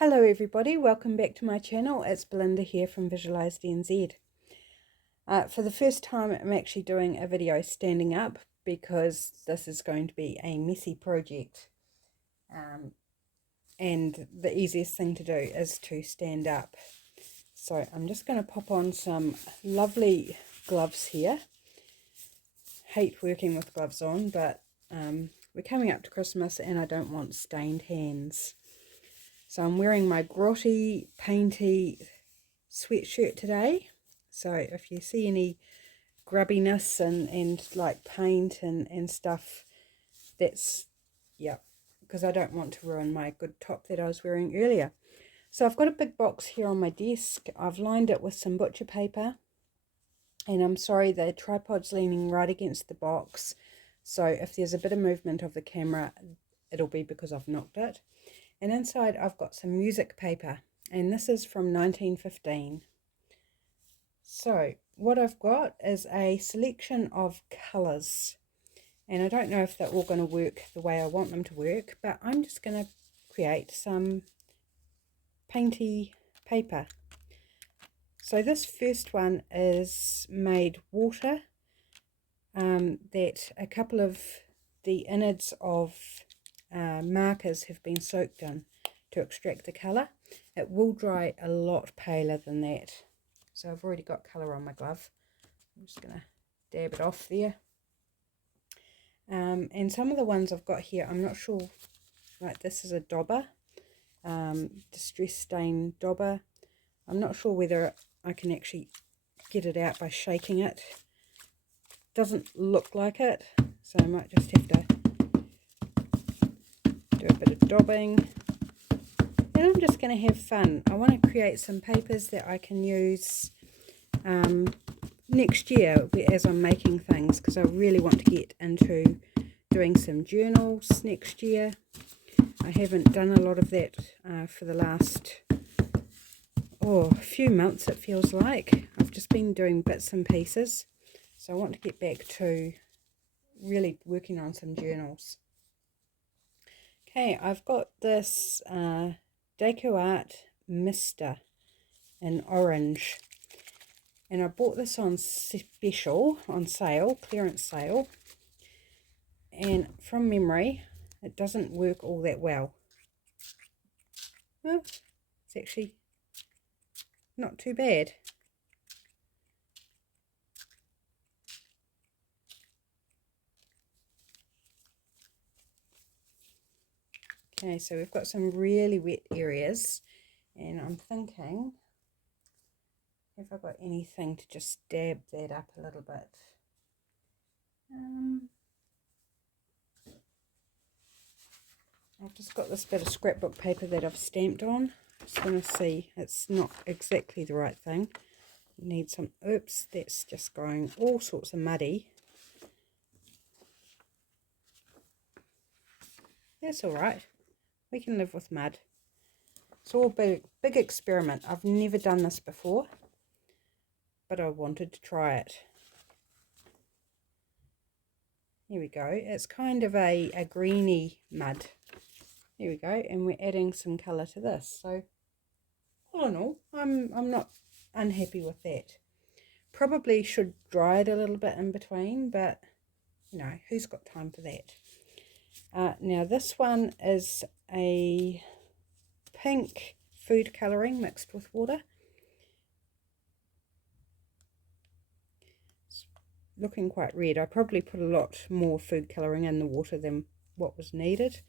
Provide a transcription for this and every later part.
Hello everybody, welcome back to my channel. It's Belinda here from Visualised NZ. For the first time I'm actually doing a video standing up because this is going to be a messy project, and the easiest thing to do is to stand up. So I'm just going to pop on some lovely gloves here. Hate working with gloves on, but we're coming up to Christmas and I don't want stained hands. So I'm wearing my grotty, painty sweatshirt today. So if you see any grubbiness and like paint and stuff, that's, yeah, because I don't want to ruin my good top that I was wearing earlier. So I've got a big box here on my desk. I've lined it with some butcher paper. And I'm sorry, the tripod's leaning right against the box. So if there's a bit of movement of the camera, it'll be because I've knocked it. And inside I've got some music paper, and this is from 1915. So what I've got is a selection of colours, and I don't know if they're all going to work the way I want them to work, but I'm just going to create some painty paper. So this first one is made water, that a couple of the innards of markers have been soaked in to extract the colour. It will dry a lot paler than that. So I've already got colour on my glove. I'm just going to dab it off there. And some of the ones I've got here, I'm not sure, like this is a dauber, distress stain dauber. I'm not sure whether I can actually get it out by shaking it. Doesn't look like it, so I might just have to do a bit of daubing, and I'm just going to have fun. I want to create some papers that I can use next year as I'm making things, because I really want to get into doing some journals next year. I haven't done a lot of that for the last few months, it feels like. I've just been doing bits and pieces, so I want to get back to really working on some journals. Okay, I've got this Deco Art Mister in orange, and I bought this on special, on sale, clearance sale, and from memory it doesn't work all that well. Well, it's actually not too bad. Okay, so we've got some really wet areas, and I'm thinking, have I got anything to just dab that up a little bit? I've just got this bit of scrapbook paper that I've stamped on. Just want to see, it's not exactly the right thing. Need some, oops, that's just going all sorts of muddy. That's all right. We can live with mud. It's all big experiment. I've never done this before, but I wanted to try it. Here we go. It's kind of a greeny mud. Here we go, and we're adding some colour to this. So all in all, I'm not unhappy with that. Probably should dry it a little bit in between, but you know, who's got time for that? Now this one is a pink food colouring mixed with water. It's looking quite red. I probably put a lot more food colouring in the water than what was needed.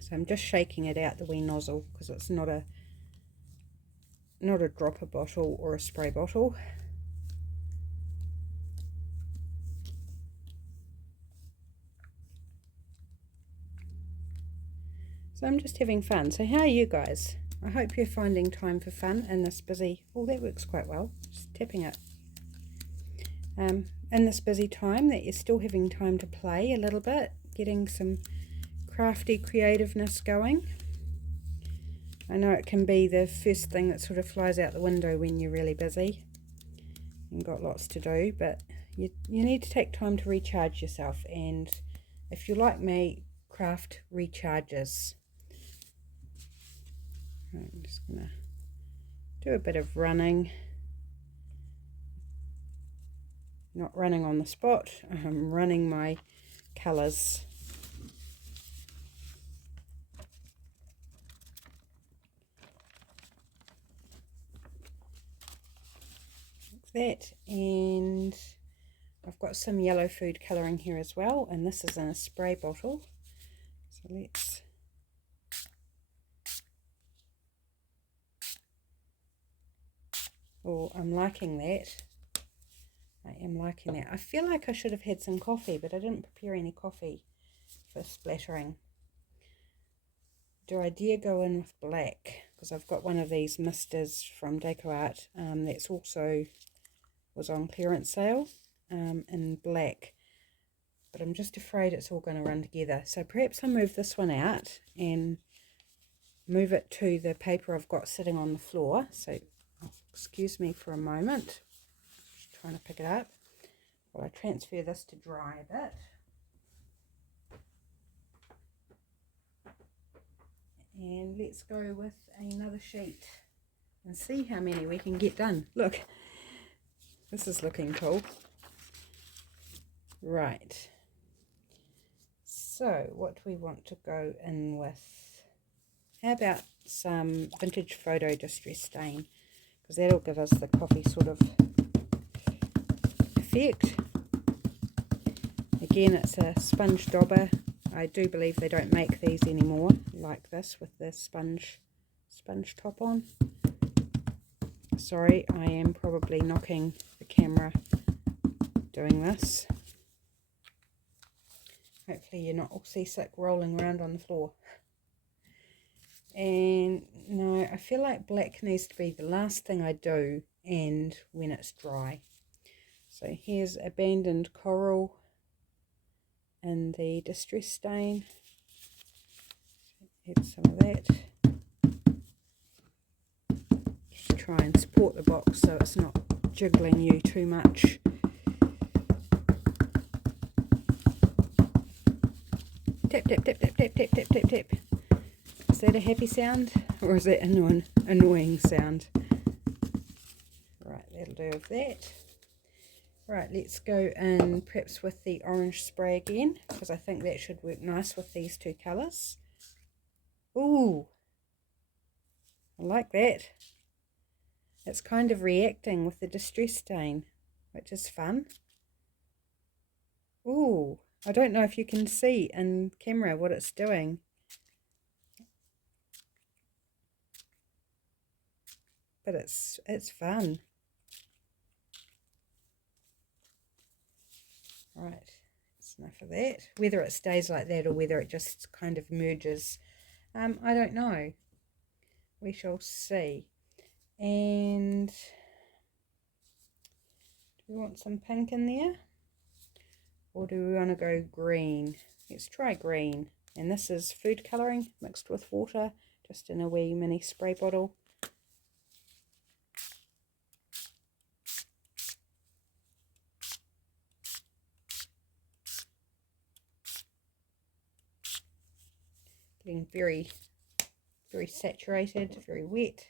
So I'm just shaking it out the wee nozzle because it's not a dropper bottle or a spray bottle. So I'm just having fun. So how are you guys? I hope you're finding time for fun in this busy... Oh, that works quite well. Just tapping it. In this busy time, that you're still having time to play a little bit, getting some crafty creativeness going. I know it can be the first thing that sort of flies out the window when you're really busy and got lots to do, but you need to take time to recharge yourself, and if you're like me, craft recharges. I'm just going to do a bit of running. Not running on the spot, I'm running my colours. Like that, and I've got some yellow food colouring here as well, and this is in a spray bottle. So let's I'm liking that. I am liking that. I feel like I should have had some coffee, but I didn't prepare any coffee for splattering. Do I dare go in with black? Because I've got one of these misters from Deco Art that's also was on clearance sale in black. But I'm just afraid it's all going to run together. So perhaps I'll move this one out and move it to the paper I've got sitting on the floor. So excuse me for a moment. Just trying to pick it up. While I transfer this to dry a bit. And let's go with another sheet and see how many we can get done. Look, this is looking cool. Right. So what do we want to go in with? How about some vintage photo distress stain? Because that'll give us the coffee sort of effect. Again, it's a sponge dauber. I do believe they don't make these anymore like this with the sponge top on. Sorry, I am probably knocking the camera doing this. Hopefully you're not all seasick rolling around on the floor. And no, I feel like black needs to be the last thing I do and when it's dry. So here's abandoned coral in the distress stain. Add some of that. Just try and support the box so it's not jiggling you too much. Tap, tap, tap, tap, tap, tap, tap, tap, tap. Is that a happy sound or is that an annoying sound? Right, that'll do of that. Right, let's go in perhaps with the orange spray again, because I think that should work nice with these two colours. Ooh, I like that. It's kind of reacting with the distress stain, which is fun. Ooh, I don't know if you can see in camera what it's doing. But it's fun. Right, that's enough of that. Whether it stays like that or whether it just kind of merges, I don't know. We shall see. And do we want some pink in there? Or do we want to go green? Let's try green. And this is food colouring mixed with water, just in a wee mini spray bottle. Getting very, very saturated, very wet.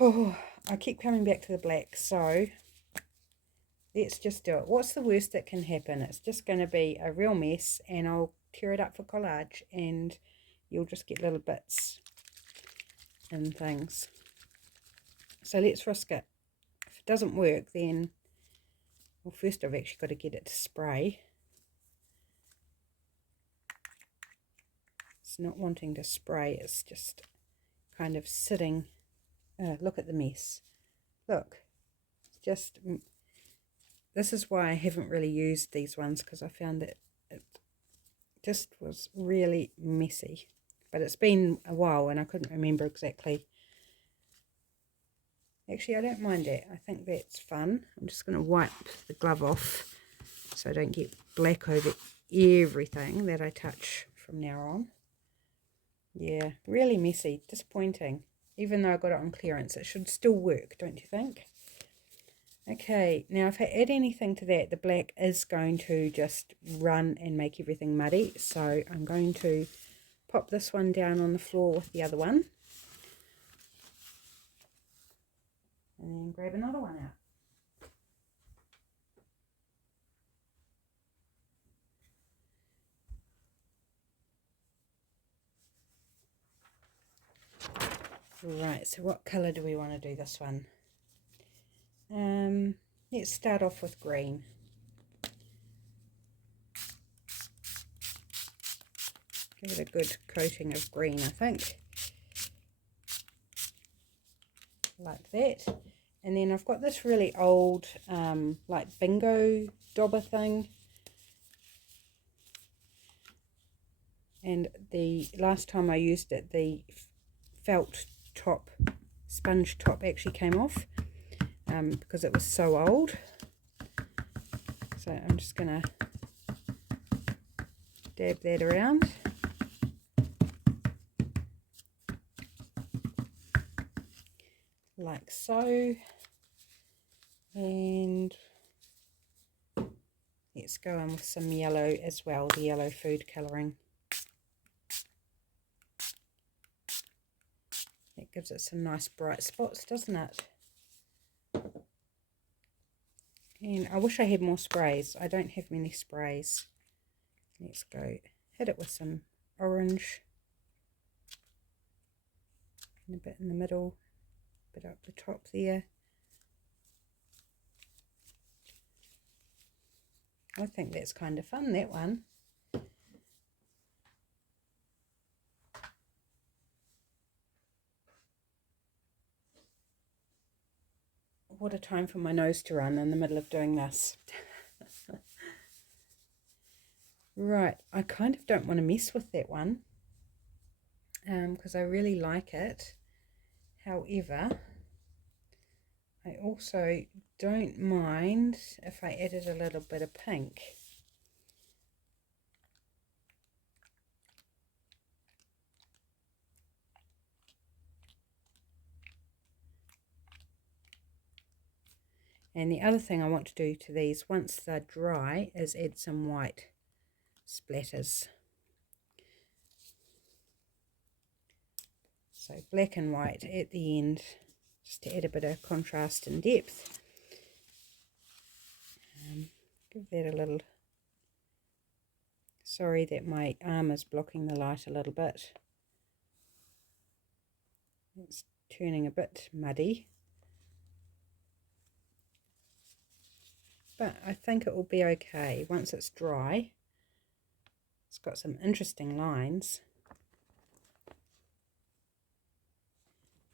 Oh, I keep coming back to the black, so let's just do it. What's the worst that can happen? It's just going to be a real mess, and I'll tear it up for collage, and you'll just get little bits and things. So let's risk it. If it doesn't work, then, well, first I've actually got to get it to spray. It's not wanting to spray, it's just kind of sitting. Look at the mess. Look, it's just, this is why I haven't really used these ones, because I found that it just was really messy. But it's been a while and I couldn't remember exactly. Actually, I don't mind that. I think that's fun. I'm just going to wipe the glove off so I don't get black over everything that I touch from now on. Yeah, really messy, disappointing. Even though I got it on clearance, it should still work, don't you think? Okay, now if I add anything to that, the black is going to just run and make everything muddy. So I'm going to pop this one down on the floor with the other one. and then grab another one out. Right, so what colour do we want to do this one? Let's start off with green. Give it a good coating of green, I think. Like that. And then I've got this really old, like bingo dauber thing. And the last time I used it, the felt top, sponge top actually came off because it was so old. So I'm just going to dab that around. Like so. And let's go in with some yellow as well, the yellow food colouring. It gives it some nice bright spots, doesn't it? And I wish I had more sprays. I don't have many sprays. Let's go hit it with some orange. And a bit in the middle, a bit up the top there. I think that's kind of fun, that one. What a time for my nose to run in the middle of doing this. Right, I kind of don't want to mess with that one because I really like it. However, I also don't mind if I added a little bit of pink. And the other thing I want to do to these once they're dry is add some white splatters. So black and white at the end, just to add a bit of contrast and depth. Give that a little... Sorry that my arm is blocking the light a little bit. It's turning a bit muddy. But I think it will be okay once it's dry. It's got some interesting lines.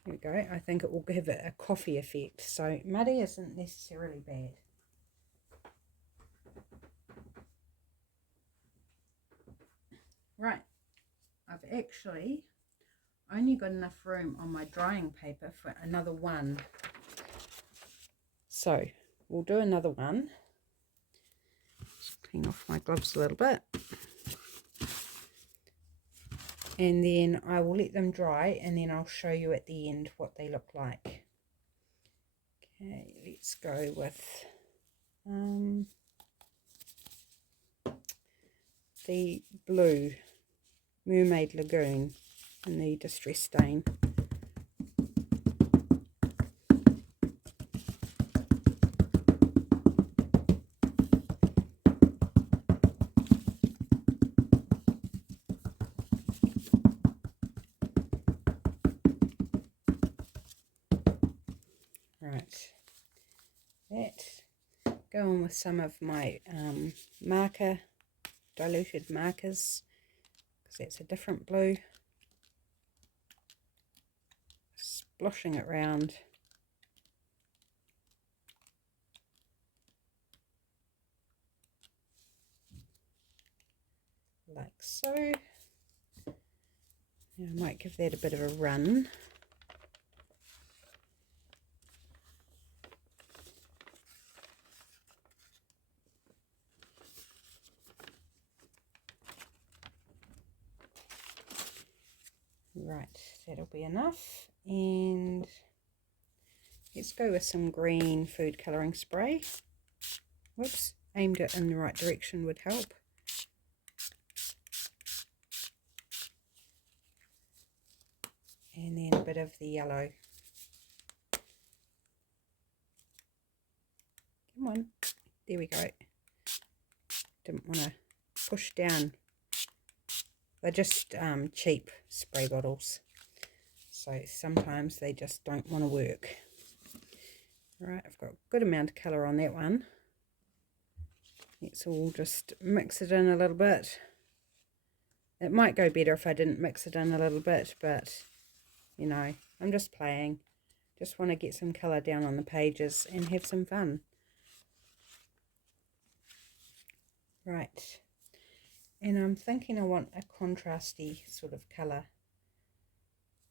There we go. I think it will give it a coffee effect. So muddy isn't necessarily bad. Right. I've actually only got enough room on my drying paper for another one. So we'll do another one. Just clean off my gloves a little bit. And then I will let them dry and then I'll show you at the end what they look like. Okay, let's go with the blue Mermaid Lagoon in the Distress Stain. Right, that, go on with some of my diluted markers, because that's a different blue. Sploshing it round. Like so. Now I might give that a bit of a run. Right, that'll be enough. And let's go with some green food colouring spray. Whoops, aimed it in the right direction would help. And then a bit of the yellow. Come on. There we go. Didn't want to push down. They're just cheap spray bottles. So sometimes they just don't want to work. Right, I've got a good amount of colour on that one. Let's all just mix it in a little bit. It might go better if I didn't mix it in a little bit, but, you know, I'm just playing. Just want to get some colour down on the pages and have some fun. Right. And I'm thinking I want a contrasty sort of colour.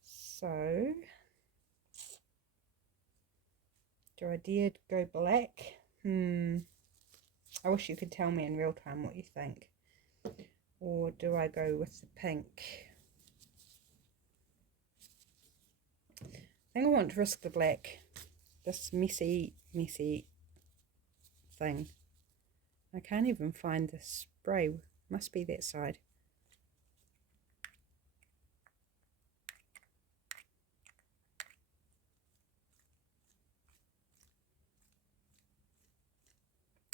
So, do I dare go black? I wish you could tell me in real time what you think. Or do I go with the pink? I think I want to risk the black. This messy thing. I can't even find the spray. Must be that side.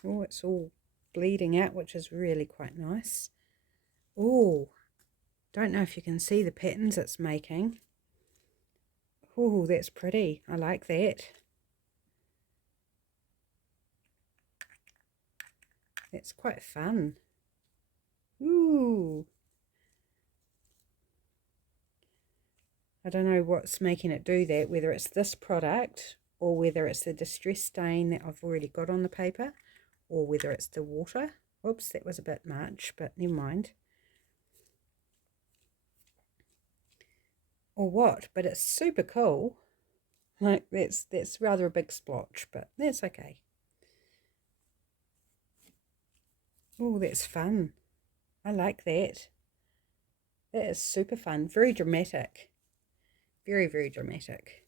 Oh, it's all bleeding out, which is really quite nice. Oh, don't know if you can see the patterns it's making. Oh, that's pretty. I like that. That's quite fun. Ooh. I don't know what's making it do that, whether it's this product or whether it's the distress stain that I've already got on the paper or whether it's the water. Oops, that was a bit much, but never mind. Or what, but it's super cool. Like, that's rather a big splotch, but that's okay. Oh, that's fun. I like that. That is super fun. Very dramatic. Very, very dramatic.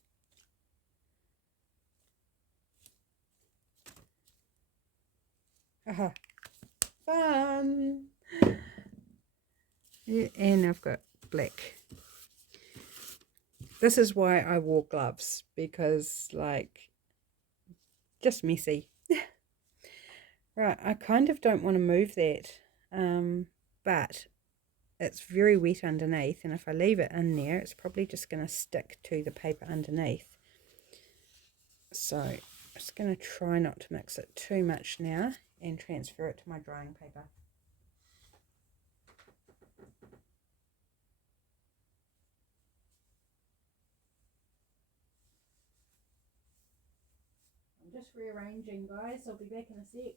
Aha. Fun. Yeah, and I've got black. This is why I wore gloves, because, like, just messy. Right, I kind of don't want to move that, but it's very wet underneath, and if I leave it in there, it's probably just going to stick to the paper underneath. So I'm just going to try not to mix it too much now and transfer it to my drying paper. I'm just rearranging, guys. I'll be back in a sec.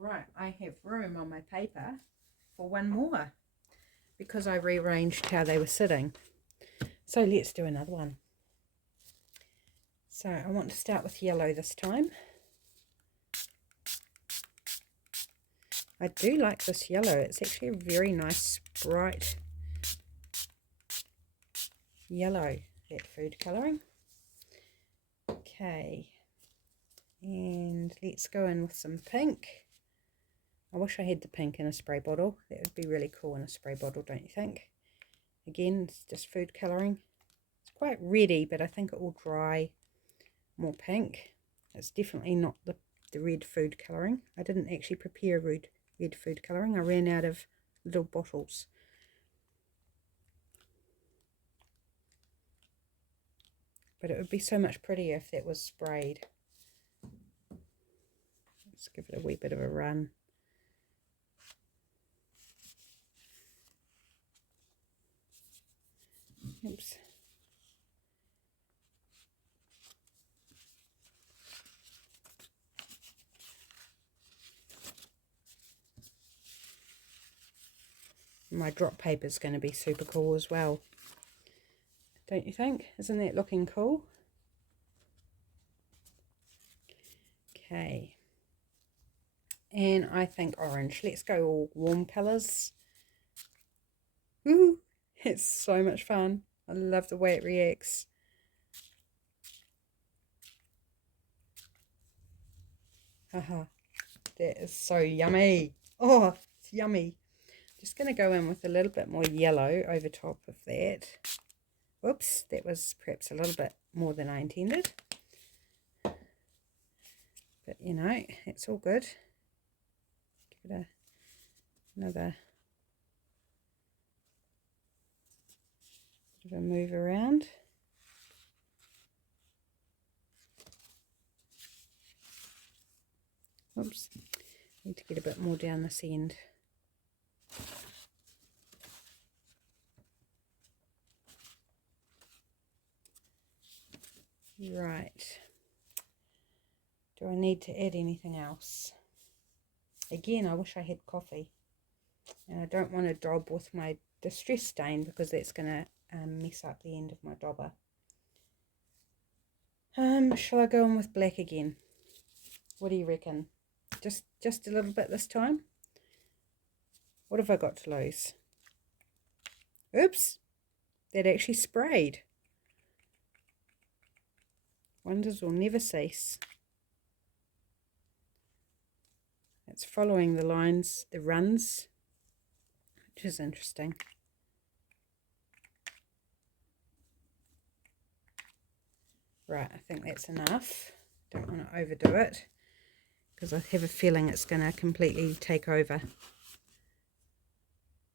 Right, I have room on my paper for one more because I rearranged how they were sitting. So let's do another one. So I want to start with yellow this time. I do like this yellow. It's actually a very nice, bright yellow, that food colouring. Okay, and let's go in with some pink. I wish I had the pink in a spray bottle. That would be really cool in a spray bottle, don't you think? Again, it's just food colouring. It's quite reddy, but I think it will dry more pink. It's definitely not the red food colouring. I didn't actually prepare red food colouring. I ran out of little bottles. But it would be so much prettier if that was sprayed. Let's give it a wee bit of a run. Oops. My drop paper is going to be super cool as well. Don't you think? Isn't that looking cool? Okay. And I think orange. Let's go all warm colours. Woo! It's so much fun. I love the way it reacts. Haha. That is so yummy. Oh, it's yummy. Just going to go in with a little bit more yellow over top of that. Whoops, that was perhaps a little bit more than I intended. But you know, it's all good. Give it another bit of a move around. Oops, need to get a bit more down this end. Right. Do I need to add anything else? Again, I wish I had coffee. And I don't want to daub with my distress stain because that's going to mess up the end of my dauber. Shall I go in with black again? What do you reckon? Just a little bit this time? What have I got to lose? Oops! That actually sprayed. Wonders will never cease. It's following the lines, the runs, which is interesting. Right, I think that's enough. Don't want to overdo it because I have a feeling it's going to completely take over.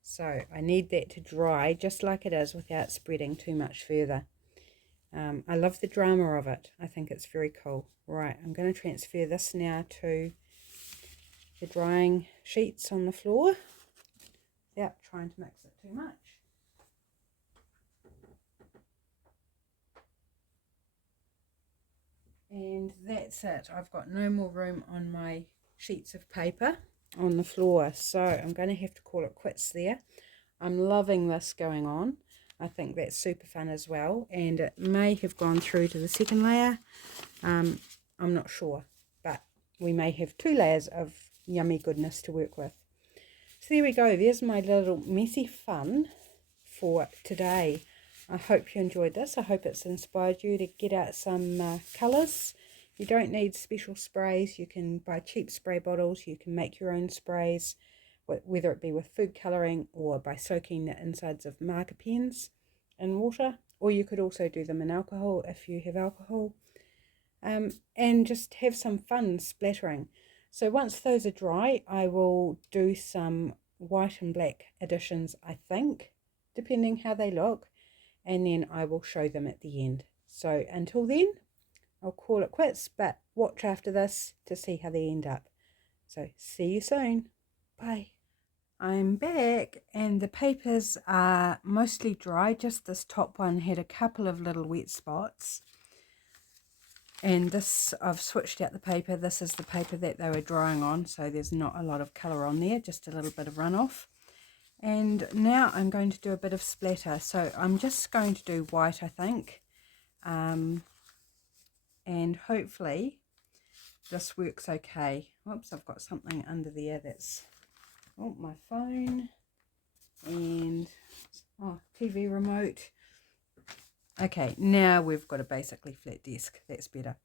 So I need that to dry just like it is without spreading too much further. I love the drama of it. I think it's very cool. Right, I'm going to transfer this now to the drying sheets on the floor without trying to mix it too much. And that's it. I've got no more room on my sheets of paper on the floor, so I'm going to have to call it quits there. I'm loving this going on. I think that's super fun as well, and it may have gone through to the second layer. I'm not sure, but we may have 2 layers of yummy goodness to work with. So there we go. There's my little messy fun for today. I hope you enjoyed this. I hope it's inspired you to get out some colours. You don't need special sprays. You can buy cheap spray bottles. You can make your own sprays, whether it be with food colouring or by soaking the insides of marker pens in water, or you could also do them in alcohol if you have alcohol, and just have some fun splattering. So once those are dry, I will do some white and black additions, I think, depending how they look, and then I will show them at the end. So until then, I'll call it quits, but watch after this to see how they end up. So see you soon. Bye. I'm back and the papers are mostly dry. Just this top one had a couple of little wet spots. And this, I've switched out the paper. This is the paper that they were drying on, so there's not a lot of colour on there, just a little bit of runoff. And now I'm going to do a bit of splatter. So I'm just going to do white, I think. And hopefully this works okay. Whoops, I've got something under there that's, oh, my phone and, oh, TV remote. Okay, now we've got a basically flat desk. That's better.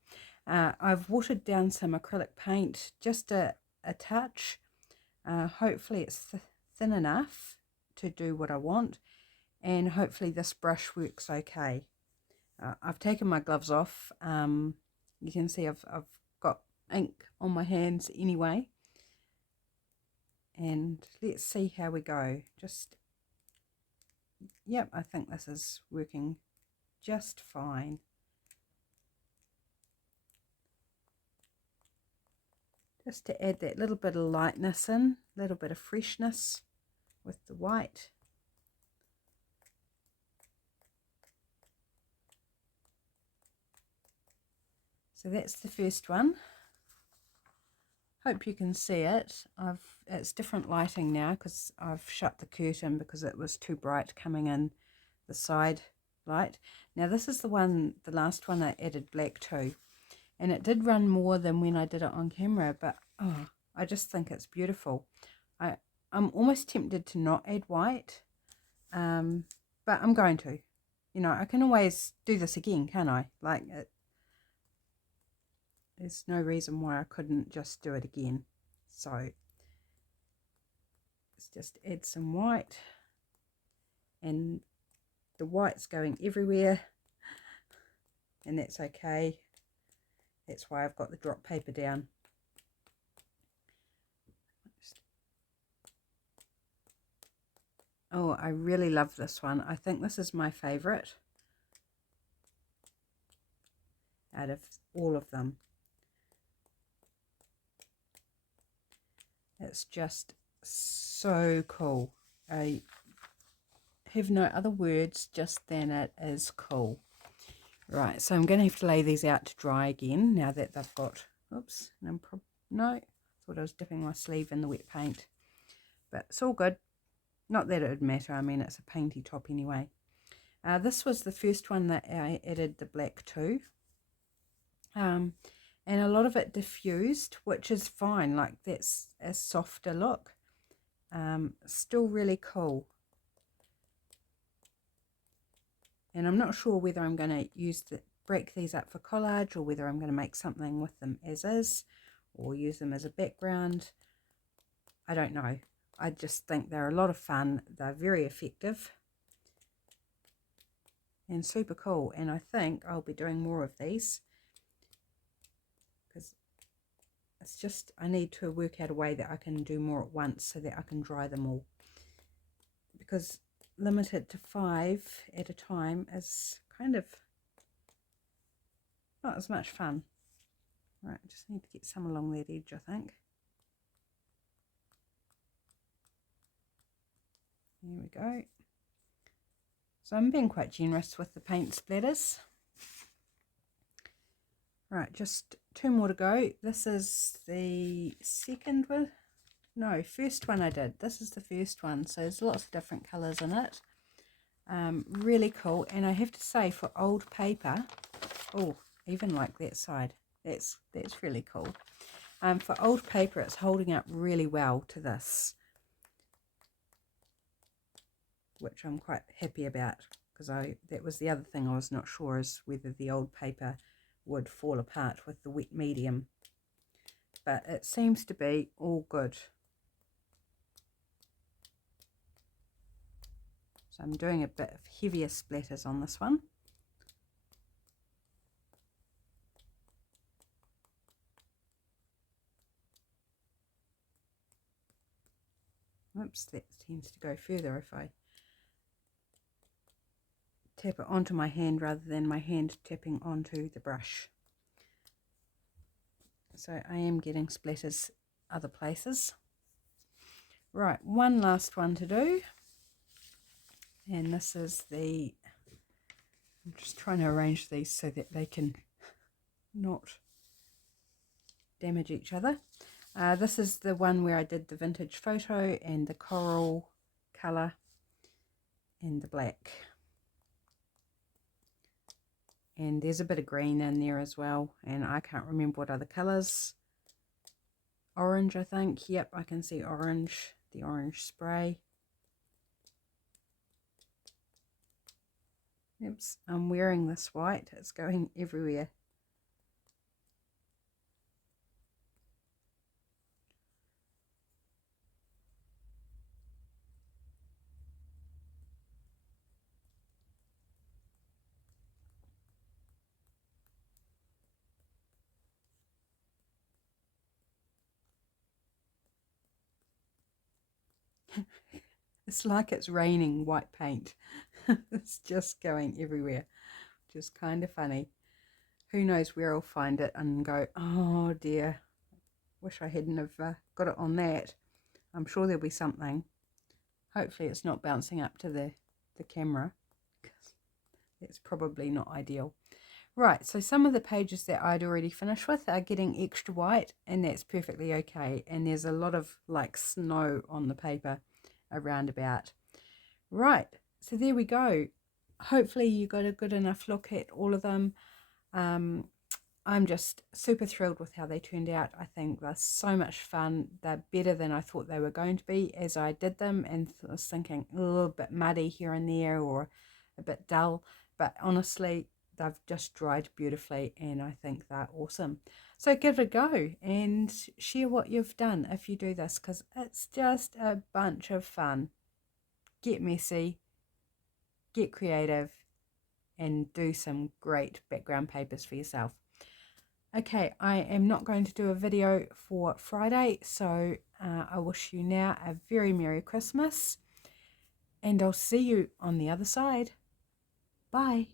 I've watered down some acrylic paint, just a touch. Hopefully it's thin enough to do what I want, and hopefully this brush works okay. I've taken my gloves off. You can see I've got ink on my hands anyway. And let's see how we go. Just, yep, I think this is working just fine. Just to add that little bit of lightness in, a little bit of freshness with the white. So that's the first one. Hope you can see it. It's different lighting now because I've shut the curtain because it was too bright coming in the side light. Now this is the last one I added black to, and it did run more than when I did it on camera, but oh, I just think it's beautiful. I'm almost tempted to not add white, but I'm going to. You know, I can always do this again, can't I? Like, there's no reason why I couldn't just do it again. So Let's just add some white, and the white's going everywhere, and that's okay. That's why I've got the drop paper down. Oh, I really love this one. I think this is my favorite out of all of them. It's just so cool. I have no other words just than it is cool. Right, so I'm going to have to lay these out to dry again now that they've got, oops, no, thought I was dipping my sleeve in the wet paint, but it's all good. Not that it would matter, I mean it's a painty top anyway. This was the first one that I added the black to, and a lot of it diffused, which is fine, like that's a softer look. Still really cool. And I'm not sure whether I'm going to break these up for collage, or whether I'm going to make something with them as is, or use them as a background. I don't know. I just think they're a lot of fun. They're very effective and super cool. And I think I'll be doing more of these, because it's just, I need to work out a way that I can do more at once so that I can dry them all, because limited to 5 at a time is kind of not as much fun. Right, I just need to get some along that edge, I think. There we go. So I'm being quite generous with the paint splatters. Right, just 2 more to go. This is the second one. No, first one I did. This is the first one. So there's lots of different colours in it. Really cool. And I have to say, for old paper, oh, even like that side, that's really cool. For old paper, it's holding up really well to this, which I'm quite happy about, because that was the other thing I was not sure, is whether the old paper would fall apart with the wet medium, but it seems to be all good. So I'm doing a bit of heavier splatters on this one. Oops, that tends to go further if I tap it onto my hand rather than my hand tapping onto the brush. So I am getting splatters other places. Right, one last one to do. And this is the, I'm just trying to arrange these so that they can not damage each other. This is the one where I did the vintage photo and the coral colour and the black. And there's a bit of green in there as well, and I can't remember what other colours. Orange, I think. Yep, I can see orange, the orange spray. Oops, I'm wearing this white. It's going everywhere. It's like it's raining white paint. It's just going everywhere, which is kind of funny. Who knows where I'll find it and go, oh dear, wish I hadn't have got it on that. I'm sure there'll be something. Hopefully it's not bouncing up to the camera, because that's probably not ideal. Right, so some of the pages that I'd already finished with are getting extra white, and that's perfectly okay. And there's a lot of like snow on the paper around about. Right, so there we go. Hopefully you got a good enough look at all of them. I'm just super thrilled with how they turned out. I think they're so much fun. They're better than I thought they were going to be as I did them, and I was thinking a little bit muddy here and there or a bit dull, but honestly they've just dried beautifully and I think they're awesome. So give it a go and share what you've done if you do this, because it's just a bunch of fun. Get messy, get creative, and do some great background papers for yourself. Okay, I am not going to do a video for Friday, so I wish you now a very Merry Christmas, and I'll see you on the other side. Bye.